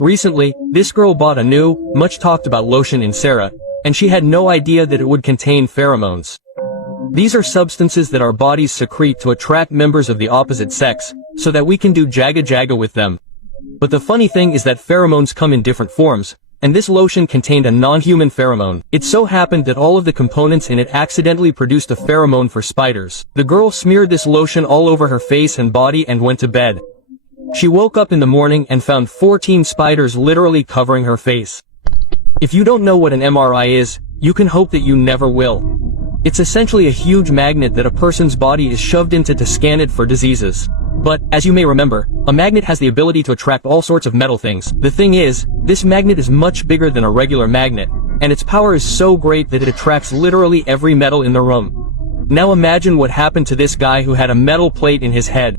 Recently, this girl bought a new, much talked about lotion in Sarah, and she had no idea that it would contain pheromones. These are substances that our bodies secrete to attract members of the opposite sex, so that we can do jaga jaga with them. But the funny thing is that pheromones come in different forms, and this lotion contained a non-human pheromone. It so happened that all of the components in it accidentally produced a pheromone for spiders. The girl smeared this lotion all over her face and body and went to bed. She woke up in the morning and found 14 spiders literally covering her face. If you don't know what an MRI is, you can hope that you never will. It's essentially a huge magnet that a person's body is shoved into to scan it for diseases. But, as you may remember, a magnet has the ability to attract all sorts of metal things. The thing is, this magnet is much bigger than a regular magnet, and its power is so great that it attracts literally every metal in the room. Now imagine what happened to this guy who had a metal plate in his head.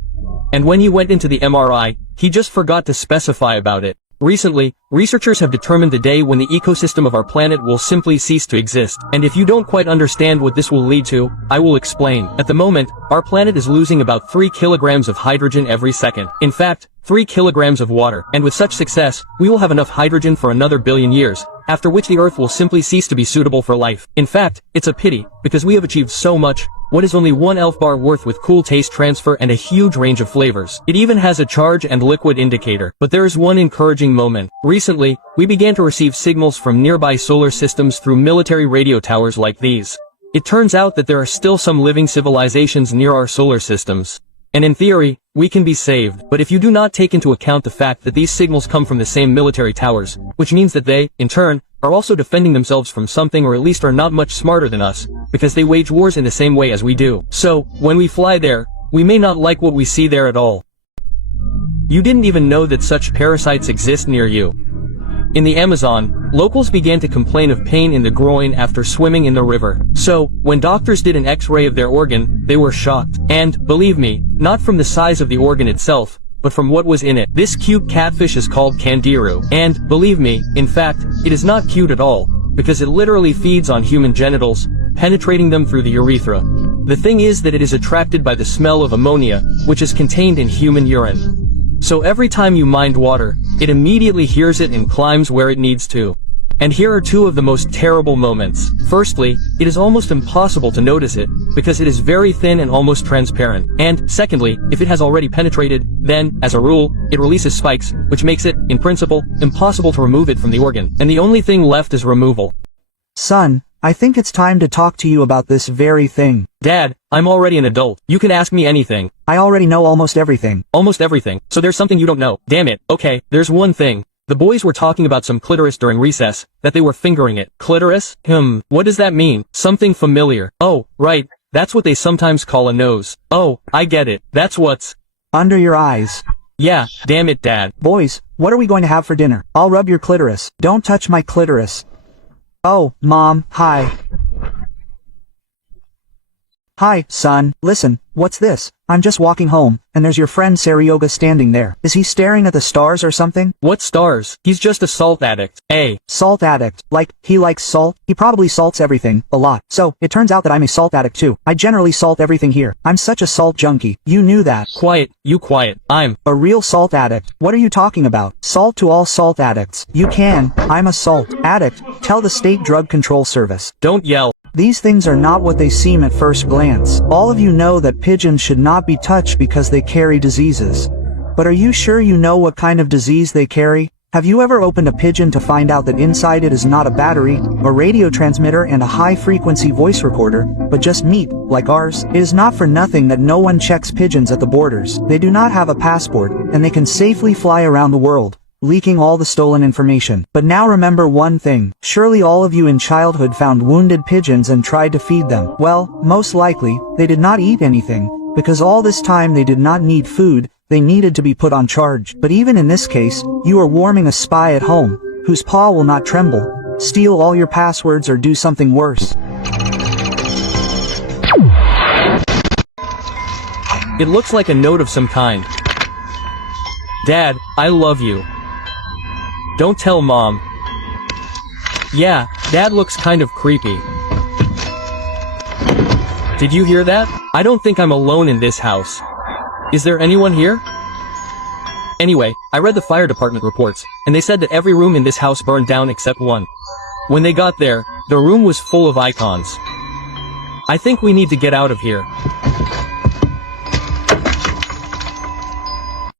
And when he went into the MRI, he just forgot to specify about it. Recently, researchers have determined the day when the ecosystem of our planet will simply cease to exist. And if you don't quite understand what this will lead to, I will explain. At the moment, our planet is losing about 3 kilograms of hydrogen every second. In fact, 3 kilograms of water. And with such success, we will have enough hydrogen for another billion years, after which the Earth will simply cease to be suitable for life. In fact, it's a pity, because we have achieved so much. What is only one elf bar worth with cool taste transfer and a huge range of flavors? It even has a charge and liquid indicator. But there is one encouraging moment. Recently, we began to receive signals from nearby solar systems through military radio towers like these. It turns out that there are still some living civilizations near our solar systems. And in theory, we can be saved. But if you do not take into account the fact that these signals come from the same military towers, which means that they, in turn, are also defending themselves from something, or at least are not much smarter than us, because they wage wars in the same way as we do. So, when we fly there, we may not like what we see there at all. You didn't even know that such parasites exist near you. In the Amazon, locals began to complain of pain in the groin after swimming in the river. So, when doctors did an X-ray of their organ, they were shocked. And, believe me, not from the size of the organ itself, but from what was in it. This cute catfish is called Candiru. And, believe me, in fact, it is not cute at all, because it literally feeds on human genitals, penetrating them through the urethra. The thing is that it is attracted by the smell of ammonia, which is contained in human urine. So every time you mind water, it immediately hears it and climbs where it needs to. And here are two of the most terrible moments. Firstly, it is almost impossible to notice it, because it is very thin and almost transparent. And, secondly, if it has already penetrated, then, as a rule, it releases spikes, which makes it, in principle, impossible to remove it from the organ. And the only thing left is removal. Son, I think it's time to talk to you about this very thing. Dad, I'm already an adult. You can ask me anything. I already know almost everything. Almost everything. So there's something you don't know. Damn it. Okay, there's one thing. The boys were talking about some clitoris during recess, that they were fingering it. Clitoris? What does that mean? Something familiar. Oh, right. That's what they sometimes call a nose. Oh, I get it. That's what's under your eyes. Yeah, damn it, Dad. Boys, what are we going to have for dinner? I'll rub your clitoris. Don't touch my clitoris. Oh, Mom, hi. Hi, son. Listen, what's this? I'm just walking home, and there's your friend Saryoga standing there. Is he staring at the stars or something? What stars? He's just a salt addict. Salt addict. Like, he likes salt? He probably salts everything, a lot. So, it turns out that I'm a salt addict too. I generally salt everything here. I'm such a salt junkie. You knew that. Quiet, you quiet. I'm a real salt addict. What are you talking about? Salt to all salt addicts. You can. I'm a salt addict. Tell the State Drug Control Service. Don't yell. These things are not what they seem at first glance. All of you know that pigeons should not be touched because they carry diseases. But are you sure you know what kind of disease they carry? Have you ever opened a pigeon to find out that inside it is not a battery, a radio transmitter and a high-frequency voice recorder, but just meat, like ours? It is not for nothing that no one checks pigeons at the borders. They do not have a passport, and they can safely fly around the world, leaking all the stolen information. But now remember one thing. Surely all of you in childhood found wounded pigeons and tried to feed them. Well, most likely, they did not eat anything, because all this time they did not need food, they needed to be put on charge. But even in this case, you are warming a spy at home, whose paw will not tremble, steal all your passwords or do something worse. It looks like a note of some kind. Dad, I love you. Don't tell Mom. Yeah, Dad looks kind of creepy. Did you hear that? I don't think I'm alone in this house. Is there anyone here? Anyway, I read the fire department reports, and they said that every room in this house burned down except one. When they got there, the room was full of icons. I think we need to get out of here.